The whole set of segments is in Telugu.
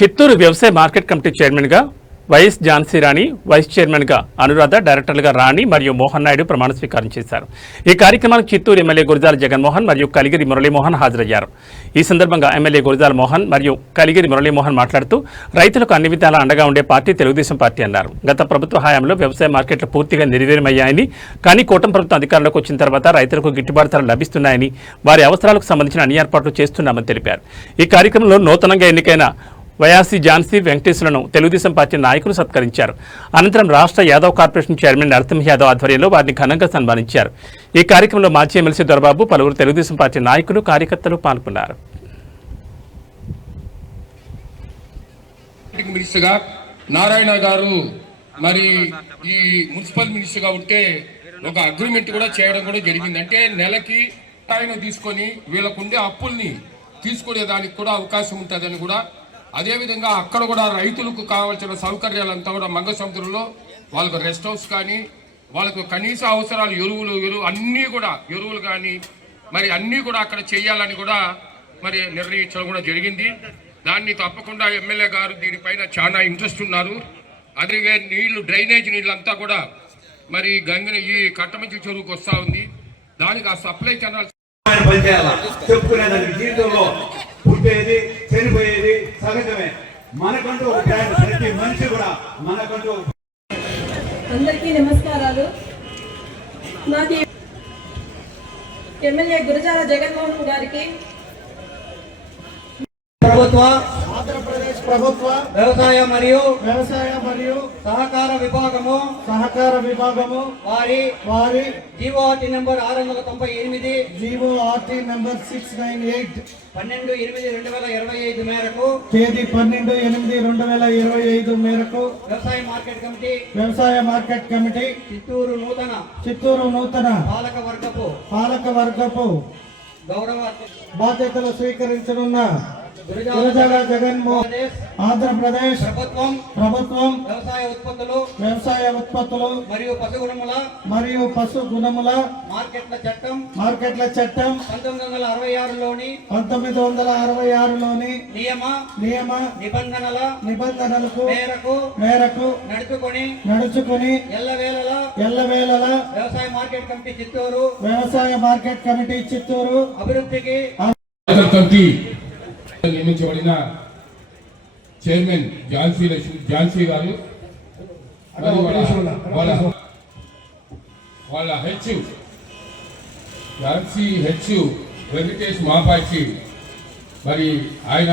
చిత్తూరు వ్యవసాయ మార్కెట్ కమిటీ చైర్మన్గా వైఎస్ ఝాన్సీ రాణి వైస్ చైర్మన్గా అనురాధ డైరెక్టర్లుగా రాణి మరియు మోహన్ నాయుడు ప్రమాణ స్వీకారం చేశారు. ఈ కార్యక్రమానికి చిత్తూరు ఎమ్మెల్యే గురజాల జగన్మోహన్ మరియు కలిగిరి మురళీమోహన్ హాజరయ్యారు. ఈ సందర్భంగా ఎమ్మెల్యే గురజాల మోహన్ మరియు కలిగిరి మురళీమోహన్ మాట్లాడుతూ రైతులకు అన్ని విధాలా అండగా ఉండే పార్టీ తెలుగుదేశం పార్టీ అన్నారు. గత ప్రభుత్వ హయాంలో వ్యవసాయ మార్కెట్లు పూర్తిగా నిర్వీర్యమయ్యాయని కానీ కూటమి ప్రభుత్వం అధికారంలోకి వచ్చిన తర్వాత రైతులకు గిట్టుబాటు ధరలు లభిస్తున్నాయని వారి అవసరాలకు సంబంధించిన అన్ని ఏర్పాట్లు చేస్తున్నామని తెలిపారు. ఈ కార్యక్రమంలో నూతనంగా ఎన్నికైన వైఆర్సీ ఝాన్సీ వెంకటేశ్వరను తెలుగుదేశం పార్టీ నాయకులు సత్కరించారు. అనంతరం రాష్ట్ర యాదవ్ కార్పొరేషన్ చైర్మన్ నరసింహ యాదవ్ ఆధ్వర్యంలో వారిని ఘనంగా సన్మానించారు. ఈ కార్యక్రమంలో మాజీ ఎమ్మెల్సీ దొరబాబు పలువురు తెలుగుదేశం పార్టీ నాయకులు కార్యకర్తలు పాల్గొన్నారు. నారాయణ గారు మరి ఈ మున్సిపల్ మినిస్టర్గా ఉంటే ఒక అగ్రిమెంట్ కూడా చేయడం కూడా జరిగింది. అంటే నెలకి ఆయన తీసుకొని వీళ్ళకుండే అప్పుల్ని తీసుకునే దానికి కూడా అవకాశం ఉంటుందని కూడా అదేవిధంగా అక్కడ కూడా రైతులకు కావాల్సిన సౌకర్యాలంతా కూడా మంగసముద్రంలో వాళ్ళకు రెస్ట్ హౌస్ కానీ వాళ్ళకు కనీస అవసరాలు ఎరువులు ఎరువు అన్నీ కూడా ఎరువులు కానీ మరి అన్నీ కూడా అక్కడ చేయాలని కూడా మరి నిర్ణయించడం కూడా జరిగింది. దాన్ని తప్పకుండా ఎమ్మెల్యే గారు దీనిపైన చాలా ఇంట్రెస్ట్ ఉన్నారు. అదే నీళ్ళు డ్రైనేజ్ నీళ్ళంతా కూడా మరి గంగ ఈ కట్టమంచి చెరువుకు వస్తూ ఉంది. దానికి ఆ సప్లై కెనాల్ చనిపోయేది సహజమే. మనకంటూ ఒక బ్రాండ్ ప్రతి మనిషి కూడా మనకంటూ అందరికీ నమస్కారాలు. నాకు ఎమ్మెల్యే గురజాల జగన్మోహన్ గారికి. ప్రభుత్వ ప్రభుత్వ వ్యవసాయ మరియు వ్యవసాయ మరియు సహకార విభాగము సహకార విభాగము వారి వారి జీవోటి నెంబర్ ఆరు వందల తొంభై ఎనిమిది GO RT number six nine eight పన్నెండు ఎనిమిది రెండు వేల ఇరవై ఐదు మేరకు తేదీ పన్నెండు ఎనిమిది రెండు వేల ఇరవై ఐదు మేరకు వ్యవసాయ మార్కెట్ కమిటీ వ్యవసాయ మార్కెట్ కమిటీ చిత్తూరు నూతన చిత్తూరు నూతన పాలక వర్గపు పాలక వర్గపు గౌరవ బాధ్యతలు స్వీకరించనున్న గురజాల జగన్మోహన్ ఆంధ్రప్రదేశ్ ప్రభుత్వం ప్రభుత్వం వ్యవసాయ ఉత్పత్తులు వ్యవసాయ ఉత్పత్తులు మరియు పశుగుణముల మరియు పశు గుణముల మార్కెట్ల చట్టం మార్కెట్ల చట్టం పంతొమ్మిది వందల అరవై ఆరులోని పంతొమ్మిది వందల అరవై ఆరులోని నియమ నియమ నిబంధనల నిబంధనలకు మేరకు మేరకు నడుచుకొని నడుచుకుని ఎల్లవేళలా ఎల్లవేళలా వ్యవసాయ మార్కెట్ కమిటీ చిత్తూరు వ్యవసాయ మార్కెట్ కమిటీ చిత్తూరు అభివృద్ధికి కమిటీ నియమించబడిన చైర్మన్ ఝాన్సీ ఝాన్సీ గారు వాళ్ళ- హెచ్ ఝాన్సీ హెచ్ వెంకటేష్ మాపాచి మరి ఆయన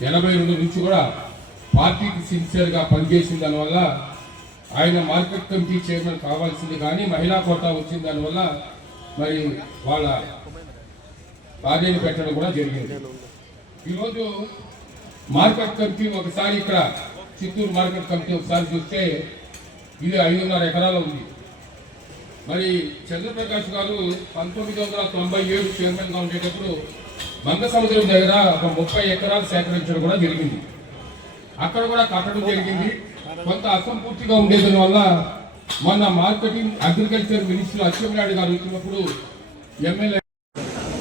ఎనభై రెండు నుంచి కూడా పార్టీకి సిన్సియర్గా పనిచేసిన దానివల్ల ఆయన మార్కెట్ కమిటీ చైర్మన్ కావాల్సింది కానీ మహిళా కోటా వచ్చిన దానివల్ల మరి వాళ్ళ భార్యను పెట్టడం కూడా జరిగింది. ఈరోజు మార్కెట్ కమిటీ ఒకసారి ఇక్కడ చిత్తూరు మార్కెట్ కమిటీ ఒకసారి చూస్తే ఇది ఐదున్నర ఎకరాలు ఉంది. మరి చంద్రప్రకాష్ గారు పంతొమ్మిది వందల తొంభై ఏడు చైర్మన్గా ఉండేటప్పుడు మంగ సముద్రం దగ్గర ఒక ముప్పై ఎకరాలు సేకరించడం కూడా జరిగింది. అక్కడ కూడా కట్టడం జరిగింది. కొంత అసంపూర్తిగా ఉండేదని వల్ల మొన్న మార్కెటింగ్ అగ్రికల్చర్ మినిస్టర్ అచ్చెన్నాయుడు గారు వచ్చినప్పుడు ఎమ్మెల్యే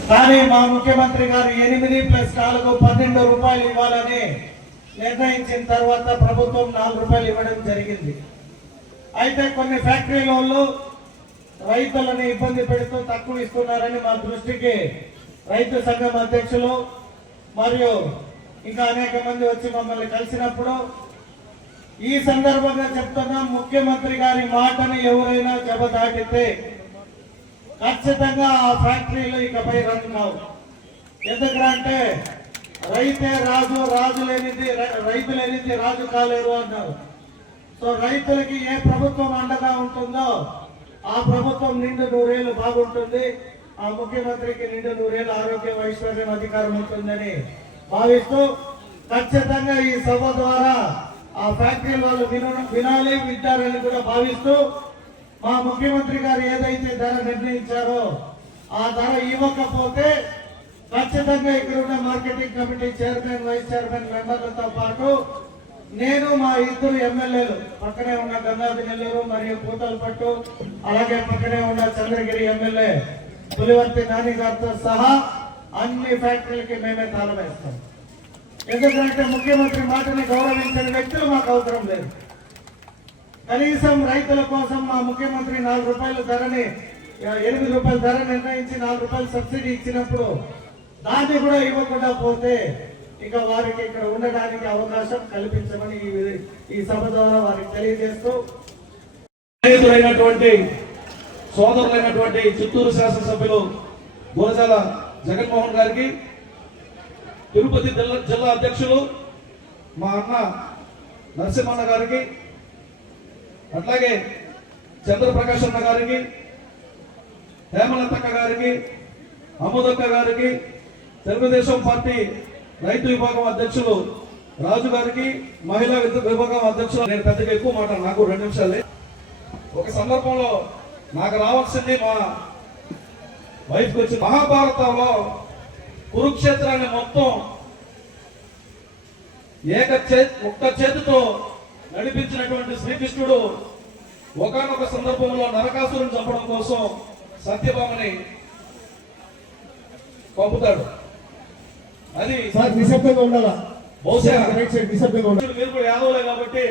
కానీ మా ముఖ్యమంత్రి గారు ఎనిమిది ప్లస్ నాలుగు పన్నెండు రూపాయలు ఇవ్వాలని నిర్ణయించిన తర్వాత ప్రభుత్వం నాలుగు రూపాయలు ఇవ్వడం జరిగింది. అయితే కొన్ని ఫ్యాక్టరీల వాళ్ళు రైతులను ఇబ్బంది పెడుతూ తక్కువ ఇస్తున్నారని మా దృష్టికి రైతు సంఘం అధ్యక్షులు మరియు ఇంకా అనేక మంది వచ్చి మమ్మల్ని కలిసినప్పుడు ఈ సందర్భంగా చెప్తున్నా ముఖ్యమంత్రి గారి మాటను ఎవరైనా జబదాటితే ఖచ్చితంగా ఆ ఫ్యాక్టరీలు ఇకపై రన్ కావు. ఎందుకంటే రైతే రాజు రాజు లేనిది రై- రైతు లేనిది రాజు కాలేరు అన్నారు. సో రైతులకి ఏ ప్రభుత్వం అండగా ఉంటుందో ఆ ప్రభుత్వం నిండు నూరేళ్ళు బాగుంటుంది. ఆ ముఖ్యమంత్రికి నిండు నూరేళ్ళు ఆరోగ్యం ఐశ్వర్యం అధికారం ఉంటుందని భావిస్తూ ఖచ్చితంగా ఈ సభ ద్వారా ఆ ఫ్యాక్టరీ వాళ్ళు వినాలి వింటారని కూడా భావిస్తూ మా ముఖ్యమంత్రి గారు ఏదైతే ధర నిర్ణయించారో ఆ ధర ఇవ్వకపోతే ఖచ్చితంగా ఇక్కడ ఉన్న marketing committee chairman vice chairman మెంబర్లతో పాటు నేను మా ఇద్దరు ఎమ్మెల్యేలు పక్కనే ఉన్న గంగాధి నెల్లూరు మరియు పూతలపట్టు అలాగే పక్కనే ఉన్న చంద్రగిరి ఎమ్మెల్యే పులివర్తి నాని గారితో సహా అన్ని ఫ్యాక్టరీలకి మేమే తాళం వేస్తాం. ఎందుకంటే ముఖ్యమంత్రి మాటని గౌరవించిన వ్యక్తులు మాకు అవసరం లేదు. కనీసం రైతుల కోసం మా ముఖ్యమంత్రి నాలుగు రూపాయల ధరని ఎనిమిది రూపాయల ధర నిర్ణయించి నాలుగు రూపాయలు సబ్సిడీ ఇచ్చినప్పుడు దాన్ని కూడా ఇవ్వకుండా పోతే ఇక వారికి ఇక్కడ ఉండడానికి అవకాశం కల్పించమని ఈ సభ ద్వారా వారికి తెలియజేస్తూ స్నేహితులైనటువంటి సోదరులైనటువంటి చిత్తూరు శాసనసభ్యులు గురజాల జగన్మోహన్ గారికి తిరుపతి జిల్లా జిల్లా అధ్యక్షులు మా అన్న నరసింహన్న గారికి అట్లాగే చంద్రప్రకాష్ అన్న గారికి హేమలతక్క గారికి అమోదక్క గారికి తెలుగుదేశం పార్టీ రైతు విభాగం అధ్యక్షులు రాజు గారికి మహిళా విభాగం అధ్యక్షులు నేను పెద్దగా ఎక్కువ మాట నాకు రెండు నిమిషాలే ఒక సందర్భంలో నాకు రావాల్సింది మా వైఫ్కి వచ్చి మహాభారతంలో కురుక్షేత్రాన్ని మొత్తం ఏక చే ఒక్క చేతితో నడిపించినటువంటి శ్రీకృష్ణుడు ఒకానొక సందర్భంలో నరకాసురుని చంపడం కోసం సత్యభామని పంపుతాడు. అది నిశ్శబ్దంగా ఉండాలా? బహుశా మీరు కూడా యాదవులే కాబట్టి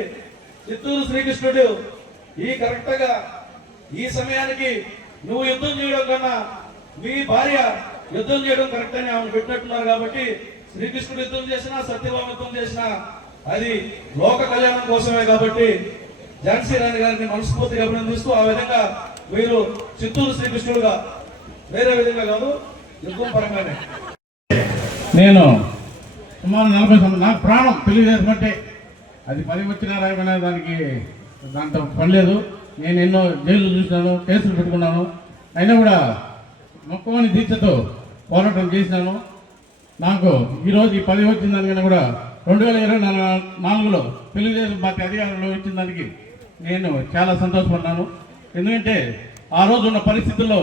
చిత్తూరు శ్రీకృష్ణుడు ఈ కరెక్ట్గా ఈ సమయానికి నువ్వు యుద్ధం చేయడం కన్నా మీ భార్య యుద్ధం చేయడం కరెక్ట్ అని ఆమెను పెట్టినట్టున్నారు కాబట్టి శ్రీకృష్ణుడు యుద్ధం చేసినా సత్యభామ యుద్ధం చేసినా అది లోక కళ్యాణం కోసమే కాబట్టి ఝాన్సీ రాణి గారిని మనస్ఫూర్తిగా అభినందిస్తూ ఆ విధంగా మీరు చిత్తూరు శ్రీకృష్ణుడుగా వేరే విధంగా కాదు యుద్ధం పరంగానే నేను సుమారు నలభై సంవత్సరం నాకు ప్రాణం తెలుగుదేశం అంటే అది పని వచ్చిన రాయమనే దానికి దాంతో పనిలేదు నేను ఎన్నో జైలు చూసినాను కేసులు పెట్టుకున్నాను. అయినా కూడా మొక్కమని దీక్షతో పోరాటం చేసినాను. నాకు ఈరోజు ఈ పది వచ్చిన దానికైనా కూడా రెండు వేల ఇరవై నాలుగు నాలుగులో తెలుగుదేశం పార్టీ అధికారంలో ఇచ్చిన దానికి నేను చాలా సంతోషపడ్డాను. ఎందుకంటే ఆ రోజు ఉన్న పరిస్థితుల్లో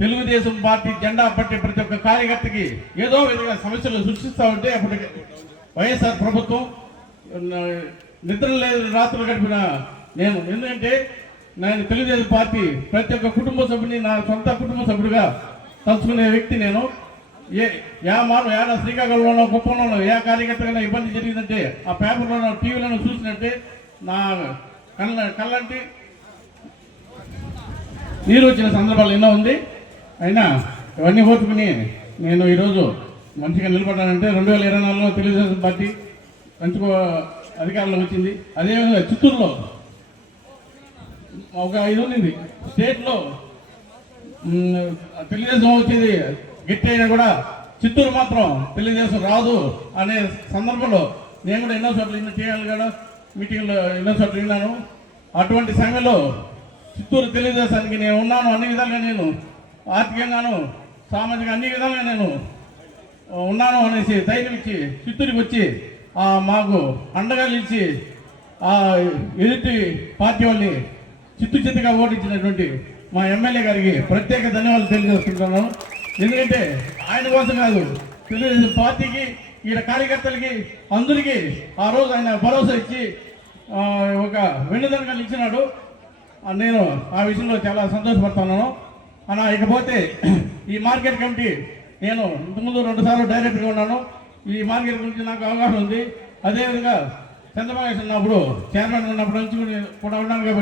తెలుగుదేశం పార్టీ జెండా పట్టే ప్రతి ఒక్క కార్యకర్తకి ఏదో విధంగా సమస్యలు సృష్టిస్తూ ఉంటే అప్పుడు వైఎస్ఆర్ ప్రభుత్వం నిద్ర లేని రాత్రులు గడిపిన నేను. ఎందుకంటే నేను తెలుగుదేశం పార్టీ ప్రతి ఒక్క కుటుంబ సభ్యుని నా సొంత కుటుంబ సభ్యుడిగా తలుచుకునే వ్యక్తి నేను. ఏ యా మారు యాడ శ్రీకాకుళంలో కుప్పంలో ఏ కార్యకర్తగా ఇబ్బంది జరిగిందంటే ఆ పేపర్లో టీవీలో చూసినట్టే నా కళ్ళ కళ్ళంటి నీరు వచ్చిన సందర్భాలు ఎన్నో ఉంది. అయినా ఇవన్నీ ఓర్చుకుని నేను ఈరోజు మంచిగా నిలబడ్డానంటే రెండు వేల ఇరవై నాలుగులో తెలుగుదేశం పార్టీ మంచి అధికారంలో వచ్చింది. అదేవిధంగా చిత్తూరులో ఒక ఇది ఉంది స్టేట్లో తెలుగుదేశం వచ్చేది గట్టి కూడా చిత్తూరు మాత్రం తెలుగుదేశం రాదు అనే సందర్భంలో నేను కూడా ఎన్నో చోట్ల ఇన్న చేయాలి కూడా మీటింగ్లో ఎన్నో చోట్ల విన్నాను. అటువంటి సమయంలో చిత్తూరు తెలుగుదేశానికి నేను ఉన్నాను అన్ని విధాలుగా నేను ఆర్థికంగాను సామాజిక అన్ని విధాలుగా నేను ఉన్నాను అనేసి ధైర్యం ఇచ్చి చిత్తూరుకి వచ్చి మాకు అండగా నిలిచి ఆ ఎదుటి పార్టీ వాళ్ళని చిత్తు చిత్తుగా ఓటించినటువంటి మా ఎమ్మెల్యే గారికి ప్రత్యేక ధన్యవాదాలు తెలియజేస్తున్నాను ఎందుకంటే ఆయన కోసం కాదు. తెలుగుదేశం పార్టీకి ఈయన కార్యకర్తలకి అందరికీ ఆ రోజు ఆయన భరోసా ఇచ్చి ఒక వెన్నుదనగా ఇచ్చినాడు నేను ఆ విషయంలో చాలా సంతోషపడుతున్నాను. అలా ఇకపోతే ఈ మార్కెట్ కమిటీ నేను ఇంతకుముందు రెండు సార్లు ఉన్నాను. ఈ మార్కెట్ గురించి నాకు అవగాహన ఉంది. అదేవిధంగా చంద్రబాబు ఉన్నప్పుడు చైర్మన్ ఉన్నప్పుడు నుంచి కూడా ఉన్నాను కాబట్టి